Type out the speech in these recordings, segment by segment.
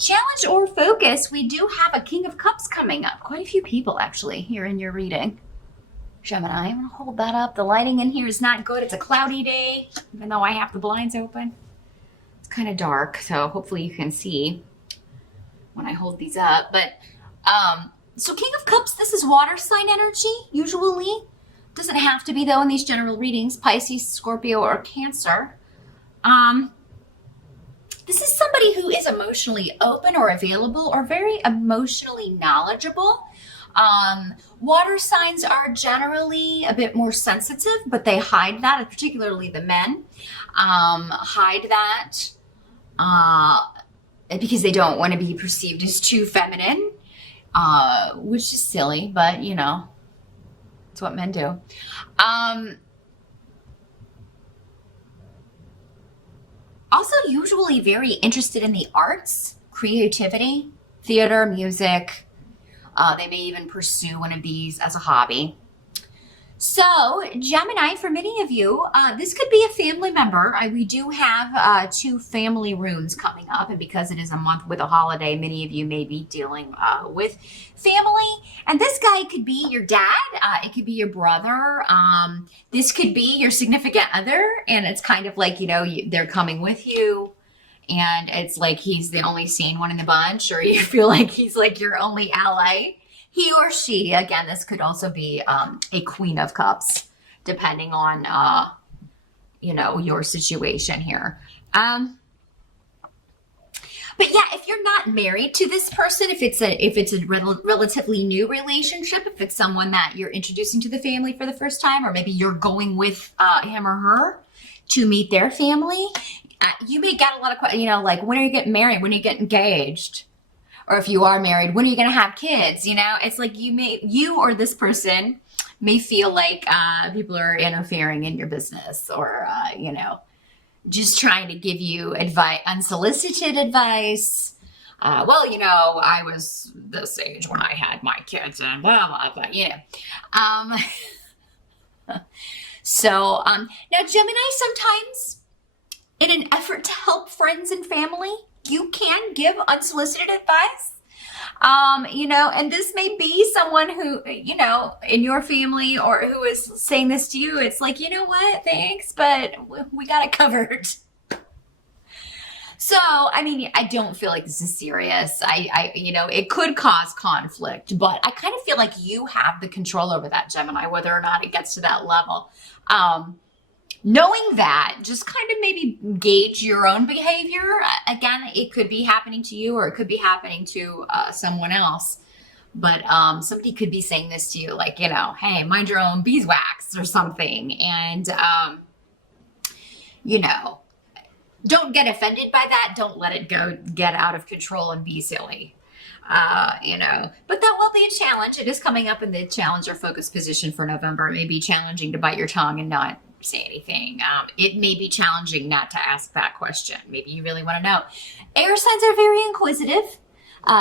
Challenge or focus, we do have a King of Cups coming up. Quite a few people actually here in your reading. Gemini, I'm gonna hold that up. The lighting in here is not good. It's a cloudy day, even though I have the blinds open. It's kind of dark, so hopefully you can see when I hold these up. But so King of Cups, this is water sign energy, usually. Doesn't have to be though in these general readings, Pisces, Scorpio, or Cancer. This is somebody who is emotionally open or available or very emotionally knowledgeable. Water signs are generally a bit more sensitive, but they hide that, particularly the men, hide that because they don't want to be perceived as too feminine, which is silly, but you know, it's what men do. Also usually very interested in the arts, creativity, theater, music. They may even pursue one of these as a hobby. So Gemini, for many of you, this could be a family member. We do have 2 family runes coming up, and because it is a month with a holiday, many of you may be dealing with family. And this guy could be your dad. It could be your brother. This could be your significant other, and it's kind of like, you know, they're coming with you. And it's like he's the only sane one in the bunch, or you feel like he's like your only ally. He or she, again, this could also be a Queen of Cups, depending on, you know, your situation here. But yeah, if you're not married to this person, if it's a relatively new relationship, if it's someone that you're introducing to the family for the first time, or maybe you're going with him or her to meet their family, you may get a lot of questions, you know, like, when are you getting married? When are you getting engaged? Or if you are married, when are you going to have kids? You know, it's like you or this person may feel like people are interfering in your business, or, you know, just trying to give you advice, unsolicited advice. Well, you know, I was this age when I had my kids and blah, blah, blah, you know. So now Gemini, sometimes in an effort to help friends and family, you can give unsolicited advice. You know, and this may be someone who, you know, in your family, or who is saying this to you. It's like, you know what, thanks, but we got it covered. So, I mean, I don't feel like this is serious. You know, it could cause conflict, but I kind of feel like you have the control over that, Gemini, whether or not it gets to that level. Knowing that, just kind of maybe gauge your own behavior. Again, it could be happening to you, or it could be happening to someone else. But somebody could be saying this to you, like, you know, hey, mind your own beeswax or something. And, you know, don't get offended by that. Don't let it get out of control and be silly. You know, but that will be a challenge. It is coming up in the challenge or focus position for November. It may be challenging to bite your tongue and not say anything. It may be challenging not to ask that question. Maybe you really want to know. Air signs are very inquisitive.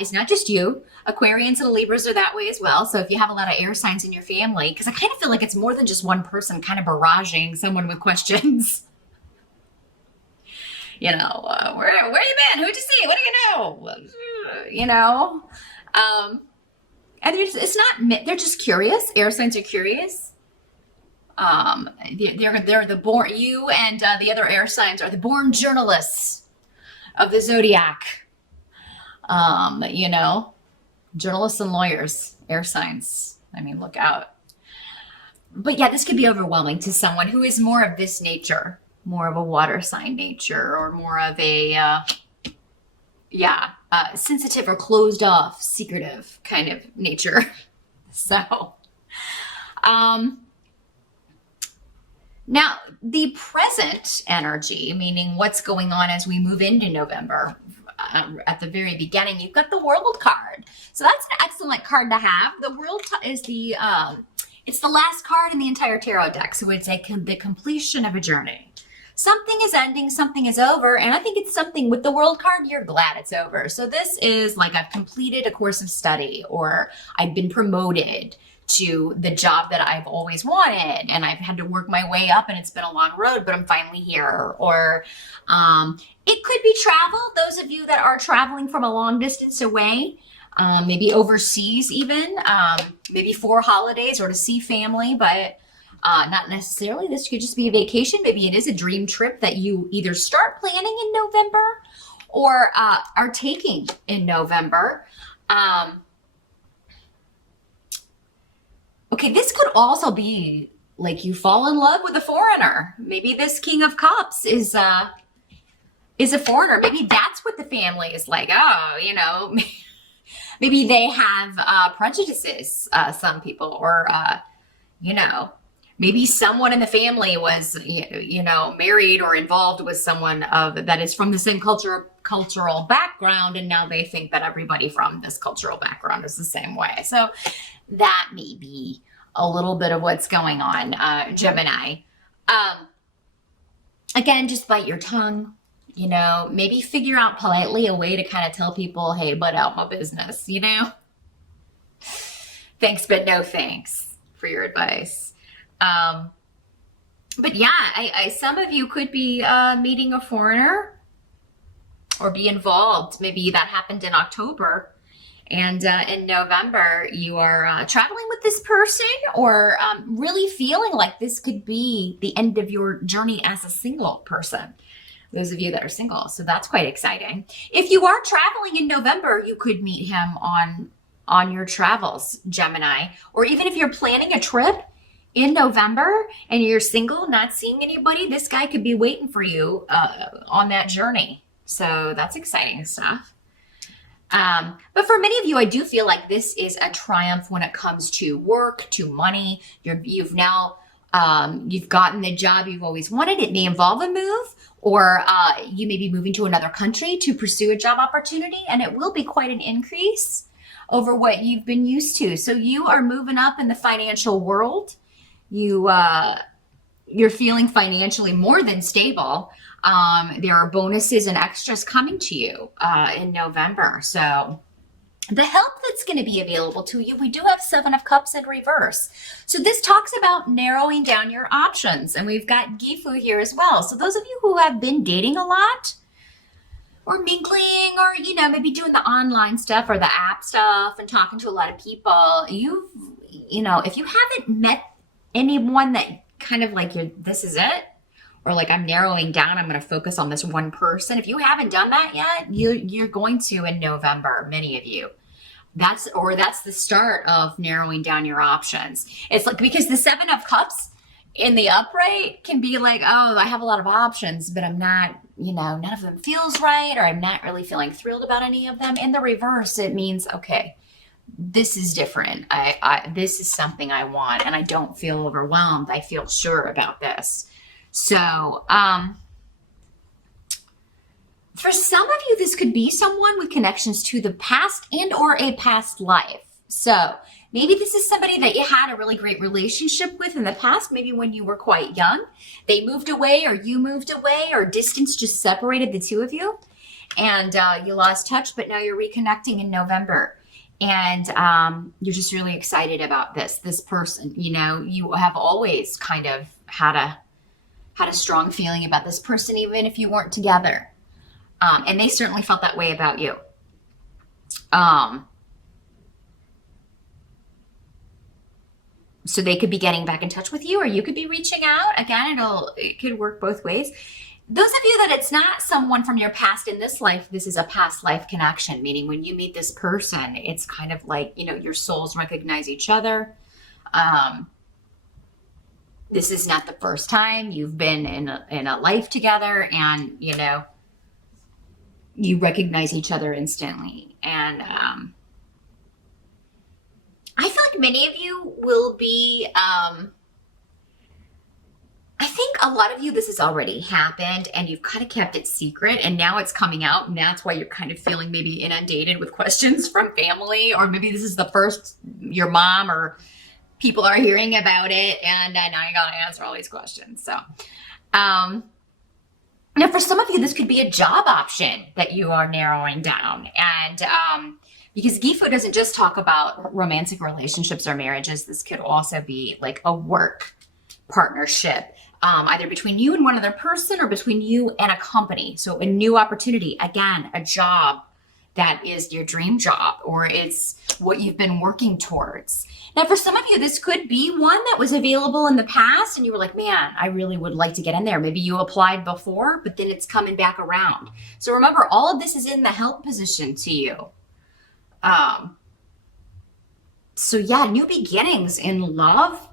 It's not just you. Aquarians and Libras are that way as well. So if you have a lot of air signs in your family, because I kind of feel like it's more than just one person kind of barraging someone with questions. You know, where you been? Who'd you see? What do you know? You know, and it's not, they're just curious. Air signs are curious. They're the born, you and the other air signs are the born journalists of the zodiac. You know, journalists and lawyers, air signs. I mean, look out. But yeah, this could be overwhelming to someone who is more of this nature, more of a water sign nature, or more of a, sensitive or closed off, secretive kind of nature. So, now, the present energy, meaning what's going on as we move into November, at the very beginning, you've got the World card. So that's an excellent card to have. The World is it's the last card in the entire tarot deck. So it's the completion of a journey. Something is ending, something is over, and I think it's something with the World card, you're glad it's over. So this is like I've completed a course of study, or I've been promoted to the job that I've always wanted, and I've had to work my way up, and it's been a long road, but I'm finally here. Or it could be travel. Those of you that are traveling from a long distance away, maybe overseas even, maybe for holidays or to see family, but not necessarily. This could just be a vacation. Maybe it is a dream trip that you either start planning in November or are taking in November. Okay, this could also be like you fall in love with a foreigner. Maybe this King of Cups is a foreigner. Maybe that's what the family is like. Oh, you know, maybe they have prejudices, some people, or, you know, maybe someone in the family was, you know, married or involved with someone that is from the same cultural background, and now they think that everybody from this cultural background is the same way. So that may be a little bit of what's going on, Gemini. Again, just bite your tongue. You know, maybe figure out politely a way to kind of tell people, hey, butt out my business, you know? Thanks, but no thanks for your advice. But yeah, some of you could be meeting a foreigner or be involved. Maybe that happened in October, and in November you are traveling with this person, or really feeling like this could be the end of your journey as a single person. Those of you that are single. So that's quite exciting. If you are traveling in November, you could meet him on your travels, Gemini. Or even if you're planning a trip in November and you're single, not seeing anybody, this guy could be waiting for you on that journey. So that's exciting stuff. But for many of you, I do feel like this is a triumph when it comes to work, to money. You've now you've gotten the job you've always wanted. It may involve a move, or you may be moving to another country to pursue a job opportunity, and it will be quite an increase over what you've been used to. So you are moving up in the financial world. You're feeling financially more than stable. There are bonuses and extras coming to you in November. So the help that's going to be available to you, we do have 7 of Cups in reverse. So this talks about narrowing down your options. And we've got Gifu here as well. So those of you who have been dating a lot or mingling, or, you know, maybe doing the online stuff or the app stuff and talking to a lot of people, you know, if you haven't met anyone that kind of like this is it, or like I'm narrowing down, I'm going to focus on this one person. If you haven't done that yet, you're going to in November, many of you. That's the start of narrowing down your options. It's like, because the 7 of Cups in the upright can be like, oh, I have a lot of options, but I'm not, you know, none of them feels right, or I'm not really feeling thrilled about any of them. In the reverse, it means, okay, this is different. This is something I want, and I don't feel overwhelmed. I feel sure about this. So, for some of you, this could be someone with connections to the past and or a past life. So maybe this is somebody that you had a really great relationship with in the past, maybe when you were quite young. They moved away, or you moved away, or distance just separated the two of you, and you lost touch, but now you're reconnecting in November. And you're just really excited about this person. You know, you have always kind of had a strong feeling about this person, even if you weren't together. And they certainly felt that way about you. So they could be getting back in touch with you, or you could be reaching out. Again, it could work both ways. Those of you that it's not someone from your past in this life, this is a past life connection, meaning when you meet this person, it's kind of like, you know, your souls recognize each other. This is not the first time you've been in a life together, and, you know, you recognize each other instantly. And I feel like many of you will be, I think a lot of you, this has already happened and you've kind of kept it secret, and now it's coming out, and that's why you're kind of feeling maybe inundated with questions from family, or maybe this is the first your mom or people are hearing about it, and now you gotta answer all these questions. So, now for some of you, this could be a job option that you are narrowing down, and Because Gifu doesn't just talk about romantic relationships or marriages. This could also be like a work partnership, either between you and one other person or between you and a company. So a new opportunity, again, a job that is your dream job, or it's what you've been working towards. Now, for some of you, this could be one that was available in the past and you were like, man, I really would like to get in there. Maybe you applied before, but then it's coming back around. So remember, all of this is in the help position to you. So yeah, new beginnings in love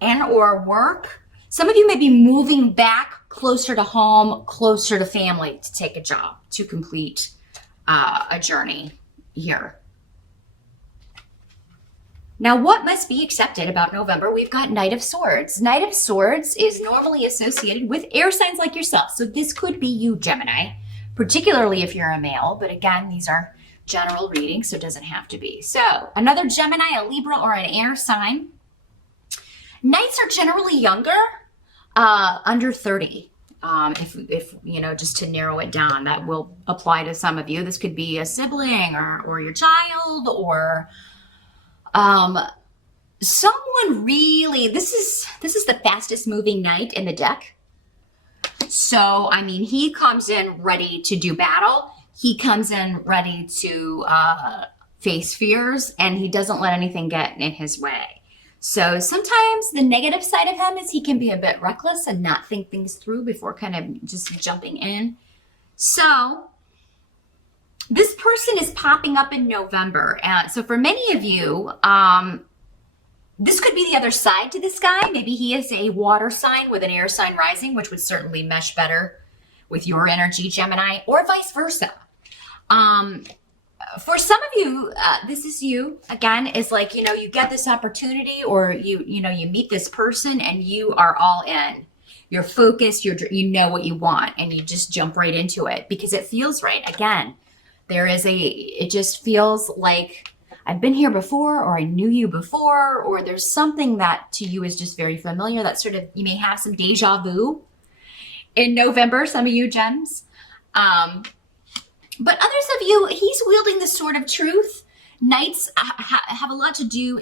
and or work. Some of you may be moving back closer to home, closer to family to take a job, to complete a journey here. Now, what must be accepted about November? We've got Knight of Swords. Knight of Swords is normally associated with air signs like yourself. So this could be you, Gemini, particularly if you're a male. But again, these are general readings, so it doesn't have to be. So another Gemini, a Libra, or an air sign. Knights are generally younger, under 30. If you know, just to narrow it down, that will apply to some of you. This could be a sibling or your child, or someone really, this is the fastest moving knight in the deck. So, I mean, he comes in ready to do battle. He comes in ready to face fears, and he doesn't let anything get in his way. So sometimes the negative side of him is he can be a bit reckless and not think things through before kind of just jumping in. So this person is popping up in November. So for many of you, this could be the other side to this guy. Maybe he is a water sign with an air sign rising, which would certainly mesh better with your energy, Gemini, or vice versa. For some of you, this is you, again, is like, you know, you get this opportunity, or you meet this person and you are all in. You're focused, you know what you want, and you just jump right into it because it feels right. Again, it just feels like I've been here before, or I knew you before, or there's something that to you is just very familiar. That sort of, you may have some deja vu in November, some of you gems. But others of you, he's wielding the sword of truth. Knights have a lot to do,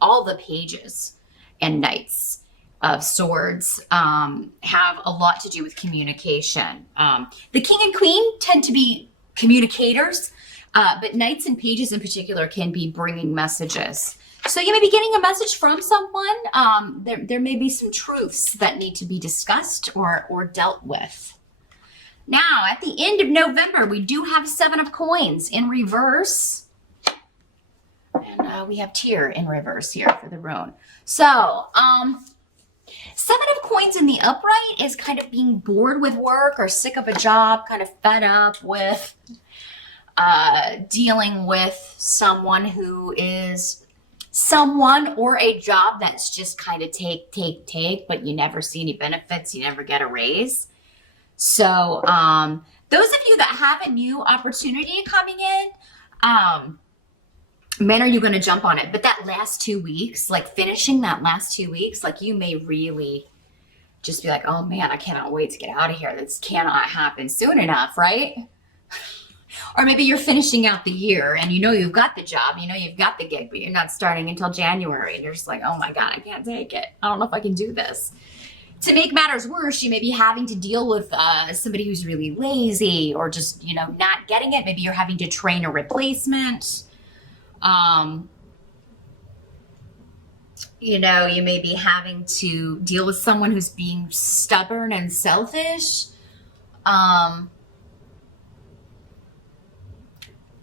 all the pages and Knights of Swords have a lot to do with communication. The King and Queen tend to be communicators, but Knights and pages in particular can be bringing messages. So you may be getting a message from someone. There may be some truths that need to be discussed or dealt with. Now, at the end of November, we do have 7 of Coins in reverse. And we have Tear in reverse here for the rune. So, 7 of Coins in the upright is kind of being bored with work or sick of a job, kind of fed up with dealing with someone who is someone or a job that's just kind of take, but you never see any benefits, you never get a raise. So those of you that have a new opportunity coming in, when are you going to jump on it? But that last 2 weeks, like finishing that last 2 weeks, like you may really just be like, oh man, I cannot wait to get out of here. This cannot happen soon enough, right? Or maybe you're finishing out the year and you know you've got the job, you know you've got the gig, but you're not starting until January. And you're just like, oh my God, I can't take it. I don't know if I can do this. To make matters worse, you may be having to deal with somebody who's really lazy or just, you know, not getting it. Maybe you're having to train a replacement. You know, you may be having to deal with someone who's being stubborn and selfish.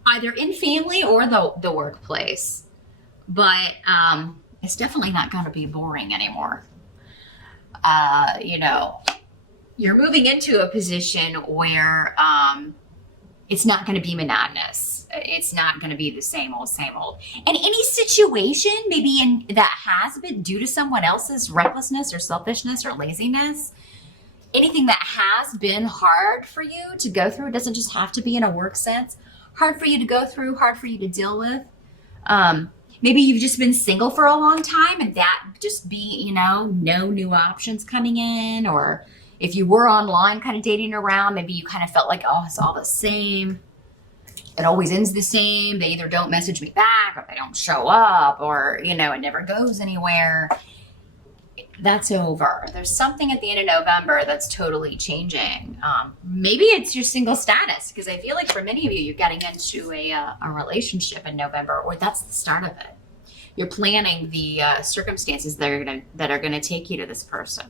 Either in family or the workplace. But it's definitely not going to be boring anymore. You know, you're moving into a position where it's not going to be monotonous. It's not going to be the same old. And any situation maybe that has been due to someone else's recklessness or selfishness or laziness, anything that has been hard for you to go through, it doesn't just have to be in a work sense, hard for you to go through, hard for you to deal with. Maybe you've just been single for a long time and that just be, you know, no new options coming in. Or if you were online kind of dating around, maybe you kind of felt like, oh, it's all the same. it always ends the same. They either don't message me back, or they don't show up, or, you know, it never goes anywhere. That's over. There's something at the end of November that's totally changing. Maybe it's your single status, because I feel like for many of you, you're getting into a relationship in November, or that's the start of it. You're planning the circumstances that are gonna take you to this person.